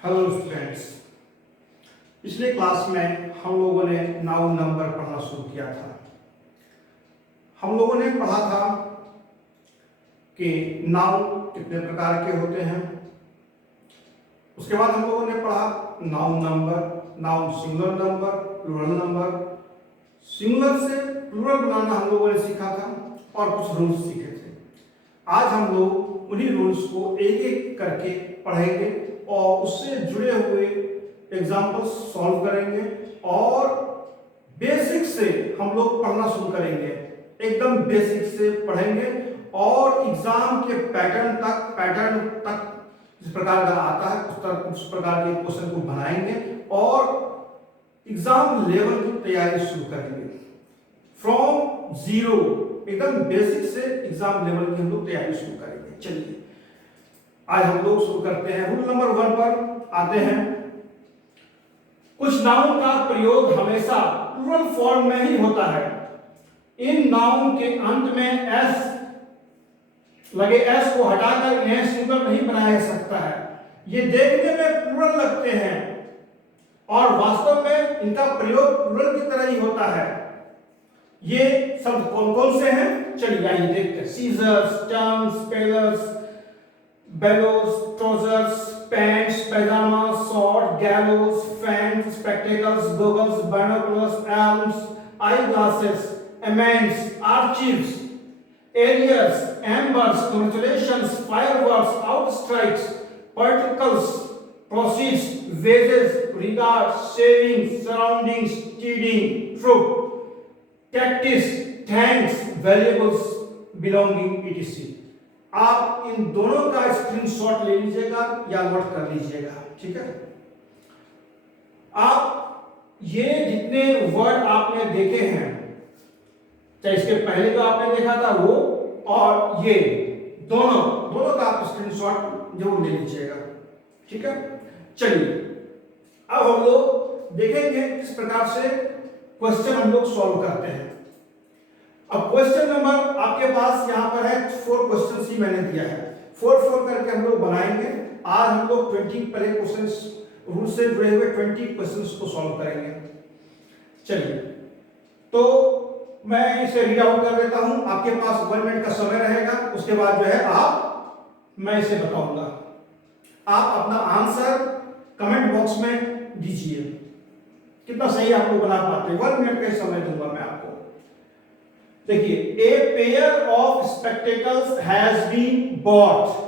Hello students, पिछले class में हम लोगों ने नाउन नंबर पढ़ना शुरू किया था। हम लोगों ने पढ़ा था कि नाउन कितने प्रकार के होते हैं। उसके बाद हम लोगों ने पढ़ा noun number, noun singular number, plural number. Singular से प्लूरल बनाना हम लोगों ने सीखा था और कुछ रूल्स सीखे थे। आज हम लोग उन्हीं रूल्स को एक एक करके पढ़ेंगे और उससे जुड़े हुए एग्जाम्पल्स सॉल्व करेंगे और बेसिक से हम लोग पढ़ना शुरू करेंगे। एकदम बेसिक से पढ़ेंगे और एग्जाम के पैटर्न तक जिस प्रकार का आता है उस प्रकार के क्वेश्चन को बनाएंगे और एग्जाम लेवल की तैयारी शुरू करेंगे। फ्रॉम जीरो, एकदम बेसिक से एग्जाम लेवल की हम लोग तैयारी शुरू करेंगे। चलिए आज हम लोग शुरू करते हैं। रूल नंबर 1 पर आते हैं। कुछ नाउन का प्रयोग हमेशा प्लूरल फॉर्म में ही होता है। इन नाउन के अंत में एस लगे, एस को हटाकर इन्हें सिंगुलर नहीं बनाया जा सकता है। ये देखने में प्लूरल लगते हैं और वास्तव में इनका प्रयोग प्लूरल की तरह ही होता है। ये शब्द कौन कौन से हैं? चलिए आइए देखते हैं। Scissors, terms, pliers, bellows, trousers, pants, pajamas, sword, gallows, fans, spectacles, goggles, binoculars, elms, eyeglasses, amends, archives, arrears, ambers, congratulations, fireworks, outstrikes, particles, proceeds, wages, regards, savings, surroundings, cheating, fruit, cactus, thanks, valuables, belonging, etc. आप इन दोनों का screenshot ले लीजिएगा या note कर लीजिएगा, ठीक है। आप ये जितने वर्ड आपने देखे हैं, चाहे इसके पहले जो आपने देखा था वो और ये दोनों का आप स्क्रीनशॉट जरूर ले लीजिएगा, ठीक है। चलिए अब हम लोग देखेंगे किस प्रकार से क्वेश्चन हम लोग सॉल्व करते हैं। अब क्वेश्चन नंबर आपके पास यहां पर है 4 क्वेश्चन ही मैंने दिया है। 4 करके हम लोग बनाएंगे। आज हम लोग 20 पहले क्वेश्चंस रूल से जुड़े हुए 20 क्वेश्चंस को सॉल्व करेंगे। चलिए तो मैं इसे रीड आउट कर देता हूं। आपके पास 1 मिनट का समय रहेगा। उसके बाद जो है मैं इसे बताऊंगा। आप अपना आंसर कमेंट बॉक्स में दीजिए। कितना सही आप लोग बना पाते हैं। 1 मिनट का समय दूंगा मैं आपको। देखिए, a pair of spectacles has been bought.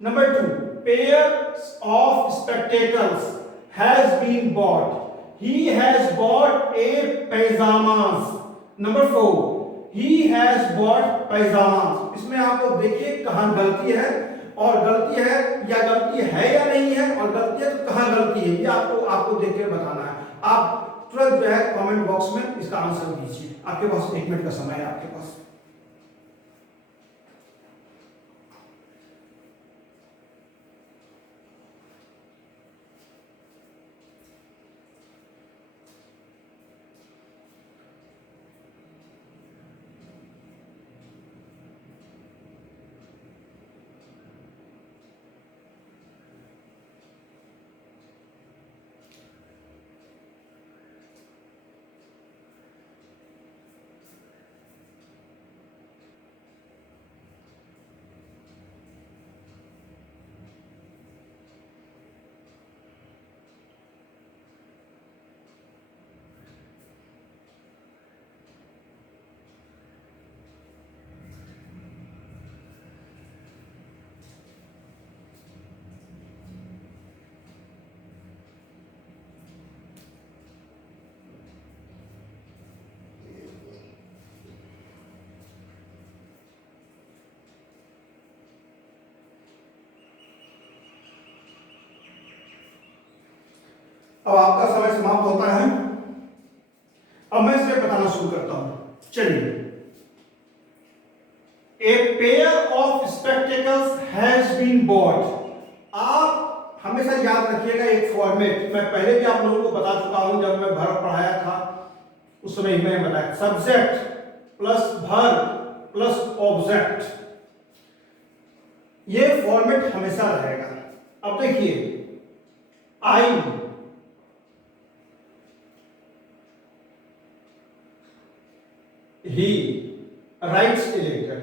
Number 2, pairs of spectacles has been bought. He has bought a pajamas. Number 4, he has bought pajamas. इसमें आप लोग देखिए कहां गलती है और गलती है या गलती है या नहीं है, और गलती है तो कहां गलती है, ये आपको देख के बताना है। आप तुरंत जो है कमेंट बॉक्स में इसका आंसर दीजिए। आपके पास 1 मिनट का समय है आपके पास। अब आपका समय समाप्त होता है। अब मैं इसे बताना शुरू करता हूं। चलिए, a pair of spectacles has been bought. आप हमेशा याद रखिएगा एक फॉर्मेट, मैं पहले भी आप लोगों को बता चुका हूं जब मैं वर्ब पढ़ाया था उस समय मैं बताया, subject plus verb plus object, ये फॉर्मेट हमेशा रहेगा। अब देखिए आई, he writes a letter.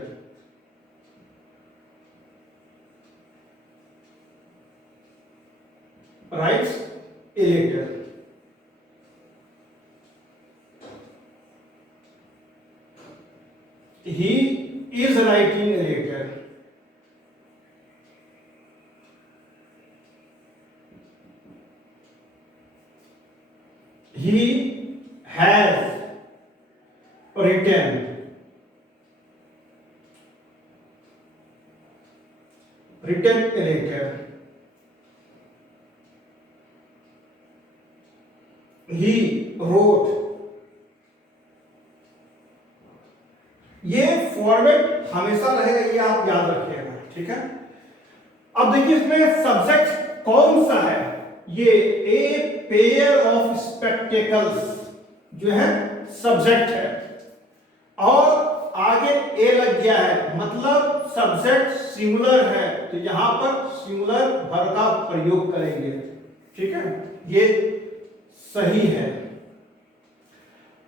Writes a letter. He is writing a letter. He has written a letter. He wrote. ये फॉर्मेट हमेशा रहेगा, ये आप याद रखिएगा, ठीक है। अब देखिए इसमें सब्जेक्ट कौन सा है, ये ए पेयर ऑफ स्पेक्टेकल्स जो है सब्जेक्ट है, और आगे ए लग गया है, मतलब सब्जेक्ट सिंगुलर है, तो यहां पर सिंगुलर वर्ब का प्रयोग करेंगे, ठीक है, ये सही है।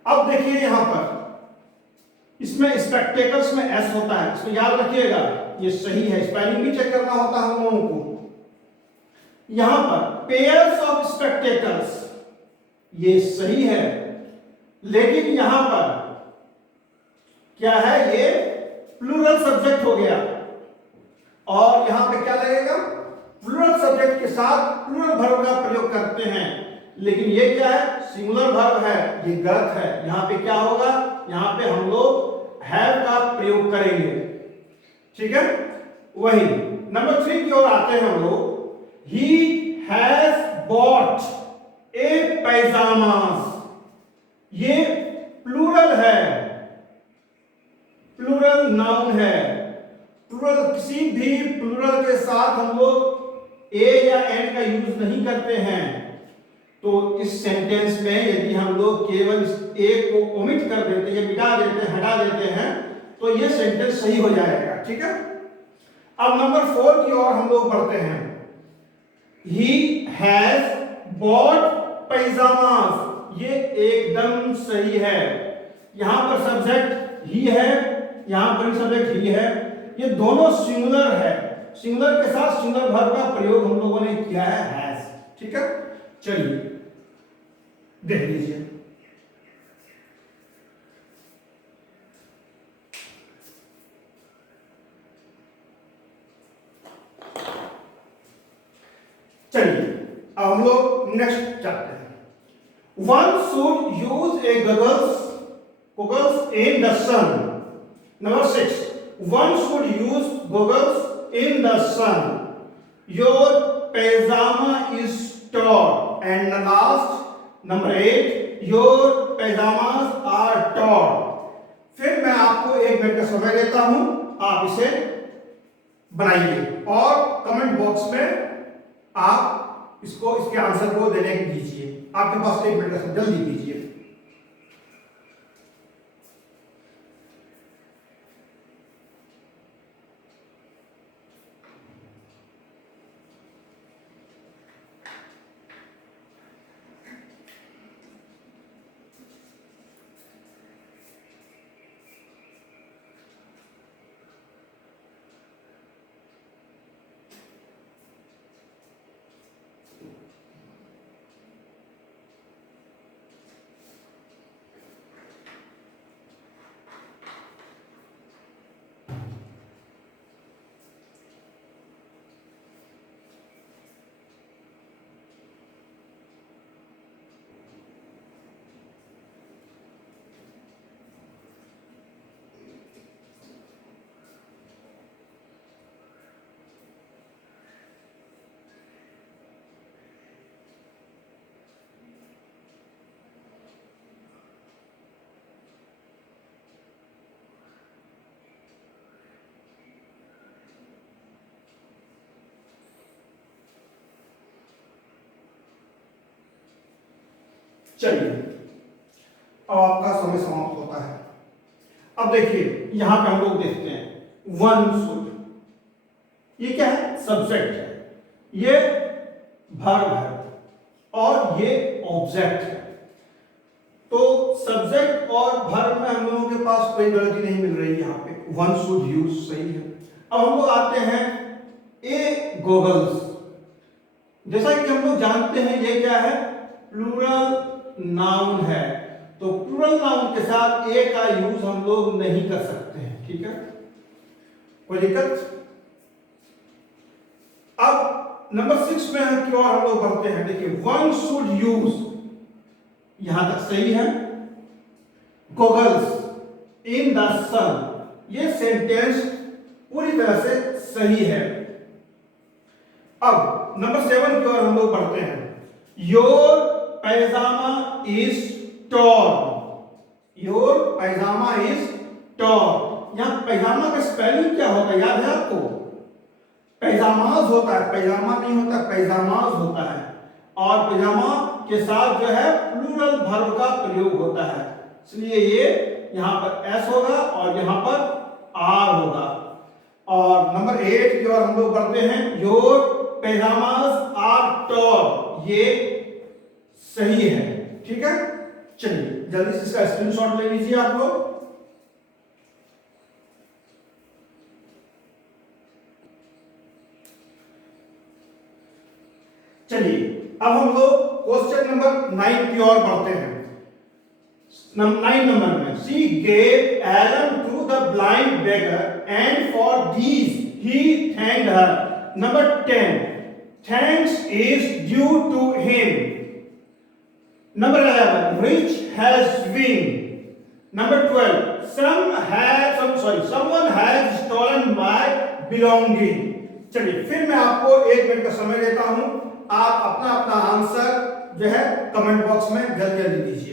अब देखिए यहां पर इसमें स्पेक्टेकल्स में एस होता है, इसको याद रखिएगा, ये सही है, स्पेलिंग भी चेक करना होता है हम लोगों को। यहां पर पेयर्स ऑफ स्पेक्टेकल्स ये सही है, लेकिन यहां पर क्या है, ये प्लूरल सब्जेक्ट हो गया, और यहां पे क्या लगेगा, प्लूरल सब्जेक्ट के साथ प्लूरल वर्ब का प्रयोग करते हैं, लेकिन ये क्या है, सिंगुलर वर्ब है, ये गलत है। यहां पे क्या होगा, यहां पे हम लोग हैव का प्रयोग करेंगे, ठीक है। वही नंबर 3 की ओर आते हैं हम लोग। ही हैज बॉट ए पैजामास, ये प्लूरल है, प्लूरल नाउन है। प्लूरल किसी भी प्लूरल के साथ हम लोग ए या एन का यूज नहीं करते हैं, तो इस सेंटेंस में यदि हम लोग केवल ए को ओमिट कर देते हैं, मिटा देते हैं, हटा देते हैं, तो ये सेंटेंस सही हो जाएगा, ठीक है। अब नंबर 4 की ओर हम लोग बढ़ते हैं। ही हैज बॉट पैजामास, ये एकदम सही है। यहां पर सब्जेक्ट ही है, यहां पर भी सब्जेक्ट ही है, ये दोनों सिंगुलर है, सिंगुलर के साथ सिंगुलर वर्ब का प्रयोग हम लोगों ने किया है हैज, ठीक है। चलिए देख लीजिए, चलिए अब हम लोग नेक्स्ट जाते हैं। One should use A goggles in the sun. Number 6, one should use goggles in the sun. Your pajama is torn. And the last, number 8, your pajamas are torn. फिर मैं आपको 1 मिनट का समय देता हूं, आप इसे बनाइए और कमेंट बॉक्स में आप इसके आंसर को देने दीजिए। आपके पास 1 मिनट का समय, जल्दी कीजिए। चलिए अब आपका समय समाप्त होता है। अब देखिए यहां पे हम लोग देखते हैं वन शुड, ये क्या है, सब्जेक्ट है, ये वर्ब है, और ये ऑब्जेक्ट है। तो सब्जेक्ट और वर्ब में हम लोगों के पास कोई गलती नहीं मिल रही यहाँ पे, वन शुड यूज सही है। अब हम लोग आते हैं ए गॉगल्स। जैसा कि हम लोग जानते हैं ये क्या है, प्लूरल नाउन है, तो प्लूरल नाउन के साथ ए का यूज हम लोग नहीं कर सकते हैं, ठीक है, कोई दिक्कत। अब नंबर 6 में हम क्यों हम लोग बढ़ते हैं, देखिए वन शुड यूज, यहां तक सही है। गॉगल्स इन द सन, ये सेंटेंस पूरी तरह से सही है। अब नंबर 7 की ओर हम लोग बढ़ते हैं, your pyjama is torn, your pyjama is torn. यहां पैजामा का स्पेलिंग क्या होता है, याद है आपको, पैजामाज होता है, पैजामा नहीं होता, पैजामाज होता है, और पैजामा के साथ जो है प्लूरल वर्ब का प्रयोग होता है, इसलिए ये यहां पर एस होगा और यहां पर आर होगा। और नंबर 8 की ओर हम लोग बढ़ते हैं, योर पैजामाज आर टॉर्न, ये सही है, ठीक है। चलिए जल्दी से इसका स्क्रीनशॉट ले लीजिए आप लोग। चलिए अब हम लोग क्वेश्चन नंबर 9 की ओर बढ़ते हैं। 9 नंबर में, she gave alms to the blind beggar and for these he thanked her. Number 10, thanks is due to him. Number 11, which has been. Number 12, someone has stolen my belonging. चलिए फिर मैं आपको 1 minute का समय देता हूं, आप अपना अपना आंसर जो है कमेंट बॉक्स में जल्दी जल्दी दीजिए।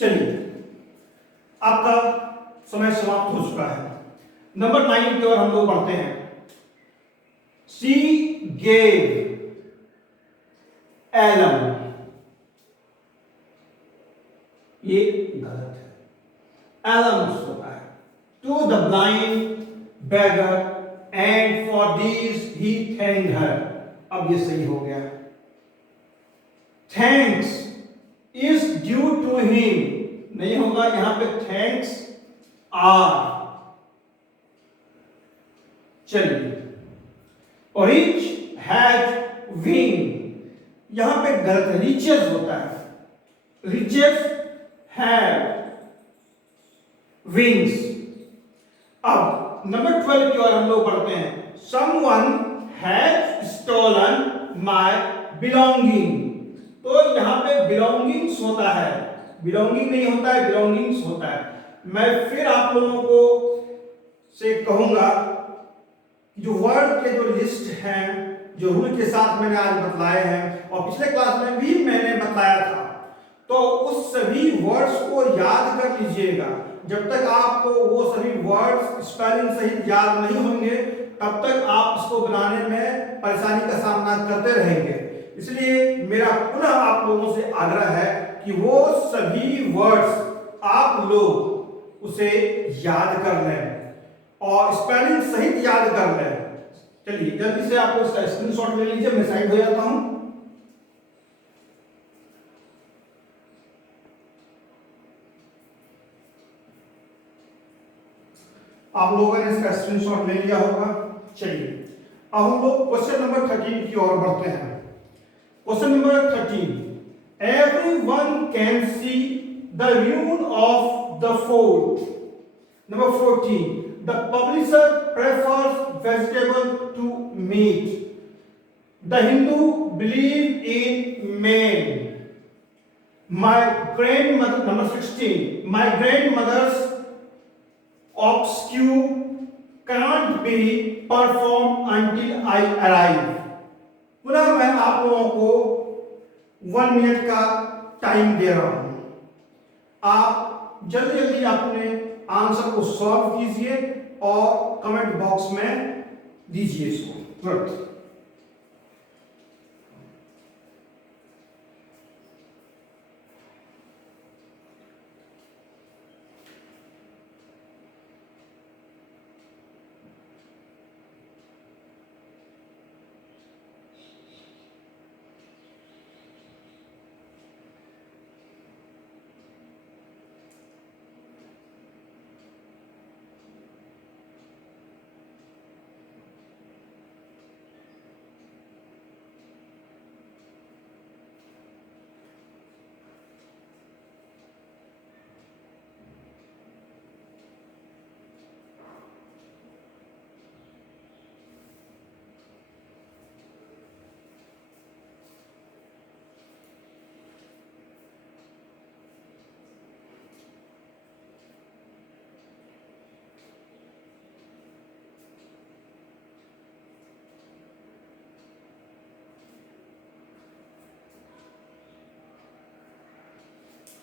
चलिए आपका समय समाप्त हो चुका है। नंबर 9 की ओर हम लोग बढ़ते हैं, शी गेव एलन, ये गलत है, एलन होता है, to the blind beggar and for these he thanked her. अब ये सही हो गया, thanks is due to him नहीं होगा, यहां पे थैंक्स आर। चलिए, रिच हैज विंग, यहां पे गलत है, रिचेस होता है, रिचेस हैव विंग्स। अब नंबर 12 की ओर हम लोग बढ़ते हैं, someone has stolen my belonging. तो यहां पे बिलोंगिंग्स होता है, बिलोंगिंग नहीं होता है, बिलोंगिंग्स होता है। मैं फिर आप लोगों को से कहूंगा जो वर्ड के जो लिस्ट हैं, जो रूल के साथ मैंने आज बतलाए हैं और पिछले क्लास में भी मैंने बताया था, तो उस सभी वर्ड्स को याद कर लीजिएगा। जब तक आपको वो सभी वर्ड्स स्पेलिंग सही याद नहीं होंगे तब तक आप इसको बनाने में परेशानी का सामना करते रहेंगे। इसलिए मेरा पुनः आप लोगों से आग्रह है कि वो सभी वर्ड्स आप लोग उसे याद कर लें और स्पेलिंग सहित याद कर लें। चलिए जल्दी से आप लोग इसका स्क्रीनशॉट ले लीजिए, मैं साइड हो जाता हूं। आप लोगों ने इसका स्क्रीनशॉट ले लिया होगा। चलिए अब हम लोग क्वेश्चन नंबर 13 की ओर बढ़ते हैं। Question number 13, everyone can see the ruin of the fort. Number 14, The publisher prefers vegetable to meat. The Hindu believe in man. My grandmother, number 16, my grandmother's obsequies can't be performed until I arrive. पुनः मैं आप लोगों को 1 minute का time दे रहा हूं, आप जल्दी जल्दी अपने आंसर को सॉल्व कीजिए और कमेंट बॉक्स में दीजिए इसको तुरंत।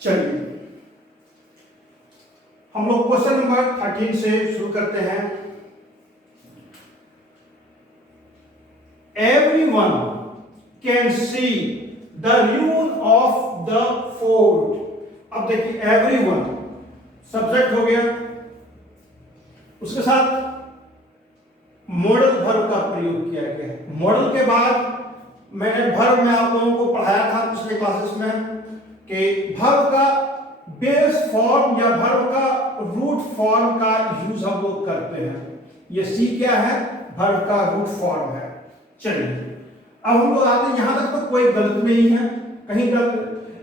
चलिए हम लोग क्वेश्चन नंबर 13 से शुरू करते हैं। Everyone can see the ruin of the fort। अब देखिए everyone सब्जेक्ट हो गया, उसके साथ मॉडल वर्ब का प्रयोग किया गया है। मॉडल के बाद मैंने वर्ब में आप लोगों को पढ़ाया था पिछले क्लासेस में कि वर्ब का बेस फॉर्म या वर्ब का रूट फॉर्म का यूज हम लोग करते हैं। ये सी क्या है? वर्ब का रूट फॉर्म है। चलिए अब हम लोग आते हैं, यहां तक तो कोई गलत नहीं है, कहीं गलत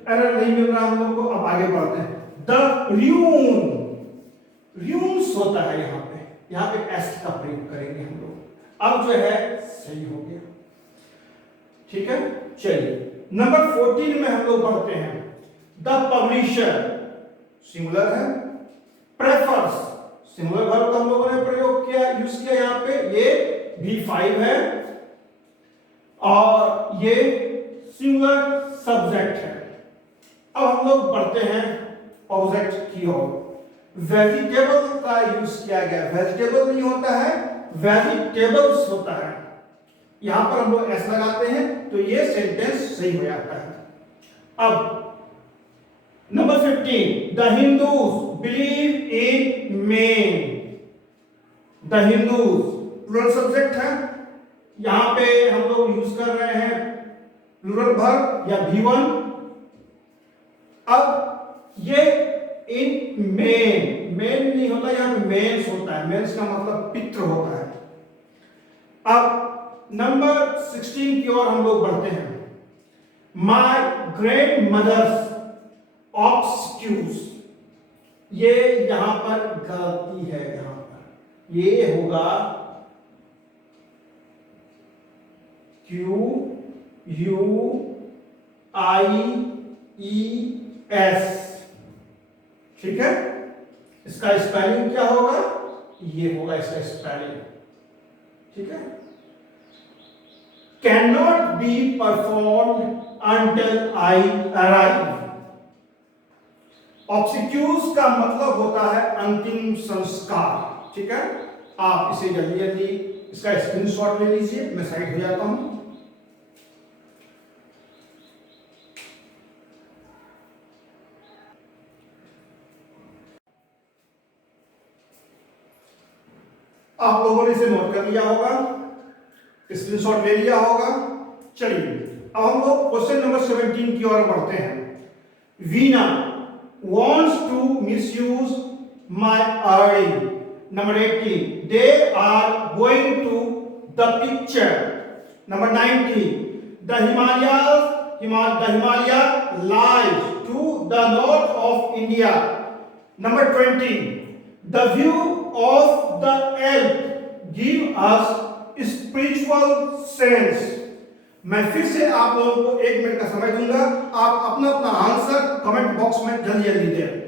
एरर नहीं मिल रहा हम लोग को। अब आगे बढ़ते हैं। द र्यून, र्यून्स होता है यहाँ पे एस का प्रयोग करेंगे हम लोग। अब जो है सही हो गया, ठीक है। चलिए नंबर 14 में हम लोग बढ़ते हैं। द पब्लिशर सिंगुलर है, प्रेफर्स सिंगुलर वर्ब का हम लोगों ने प्रयोग किया, यूज किया यहाँ पे। ये V5 है और ये सिंगुलर सब्जेक्ट है। अब हम लोग बढ़ते हैं ऑब्जेक्ट की ओर। वेजिटेबल का यूज किया गया, वेजिटेबल नहीं होता है, वेजिटेबल्स होता है। यहां पर हम लोग एस लगाते हैं तो ये सेंटेंस सही हो जाता है। अब number 15, the Hindus believe in man. The Hindus plural subject है, यहां पे हम लोग यूज कर रहे हैं प्लूरल वर्ब या V1। अब ये इन मेन, मेन नहीं होता, यहां पे मेंस होता है। मेंस का मतलब पितृ होता है। अब नंबर 16 की ओर हम लोग बढ़ते हैं। माय ग्रैंड मदर्स ऑब्सेक्यूज, ये यहां पर गलती है। यहां पर ये होगा QUIES, ठीक है। इसका स्पेलिंग क्या होगा? ये होगा इसका स्पेलिंग, ठीक है। Cannot be performed until I arrive. Obsequies का मतलब होता है अंतिम संस्कार, ठीक है। आप इसे जल्दी जल्दी इसका स्क्रीनशॉट ले लीजिए, मैं साइड हो जाता हूं। आप लोगों ने इसे नोट कर लिया होगा, स्क्रीनशॉट ले लिया होगा। चलिए अब हम लोग क्वेश्चन नंबर 17 की ओर बढ़ते हैं। Veena wants to misuse my earring. Number 18, they are going to the picture. Number 19, the Himalaya lies to the north of India. Number 20, the view of the the elf give us spiritual sense? मैं फिर से आप लोगों को 1 minute का समय दूंगा, आप अपना अपना आंसर कमेंट बॉक्स में जल्दी जल्दी दें।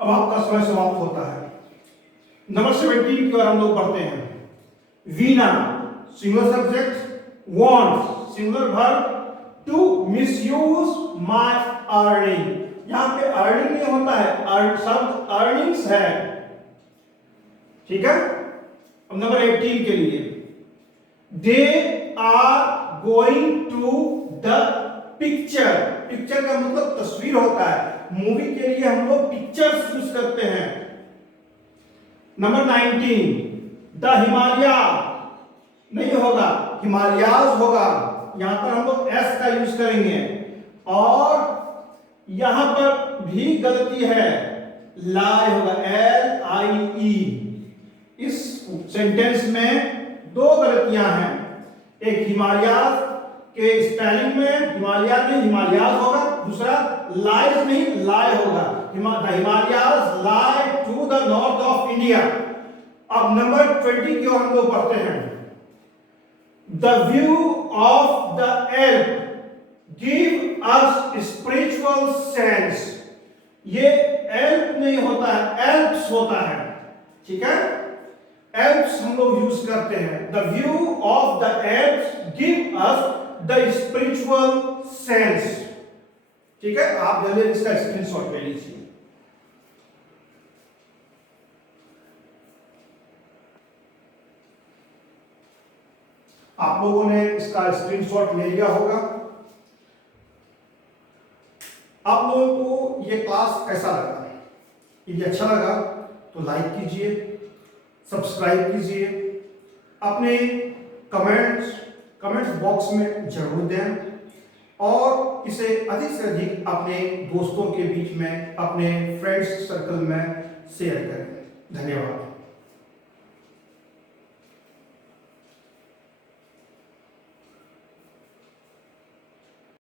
अब आपका समय समाप्त होता है। नंबर 17 की ओर हम लोग पढ़ते हैं। वीना singular subject, want singular verb, to misuse my earning. यहां पे अर्निंग नहीं होता है, शब्द अर्निंग्स है, ठीक है। अब नंबर 18 के लिए, they are going to the picture. Picture का मतलब तस्वीर होता है, मूवी के लिए हम लोग पिक्चर्स यूज करते हैं। नंबर 19, द हिमालय नहीं होगा, हिमालयाज होगा, यहां पर हम लोग एस का यूज करेंगे। और यहां पर भी गलती है, लाई होगा, LIE। इस सेंटेंस में 2 गलतियां हैं, एक हिमालयाज के स्पेलिंग में हिमालय में हिमालयाज होगा, दूसरा लाइज नहीं लाई होगा, the Himalayas lie to the north of India. अब नंबर 20 की ओर हम लोग पढ़ते हैं। The view of the Alps give us spiritual sense. ये एल्प नहीं होता है, एल्प्स होता है, ठीक है। एल्प्स हम लोग यूज करते हैं। The view of the Alps give us the spiritual sense, ठीक है। आप जल्दी इसका स्क्रीनशॉट ले लीजिए। आप लोगों ने इसका स्क्रीनशॉट ले लिया होगा। आप लोगों को ये क्लास कैसा लगा? यदि अच्छा लगा तो लाइक कीजिए, सब्सक्राइब कीजिए, अपने कमेंट्स बॉक्स में जरूर दें और इसे अधिक से अधिक अपने दोस्तों के बीच में, अपने फ्रेंड्स सर्कल में शेयर करें। धन्यवाद।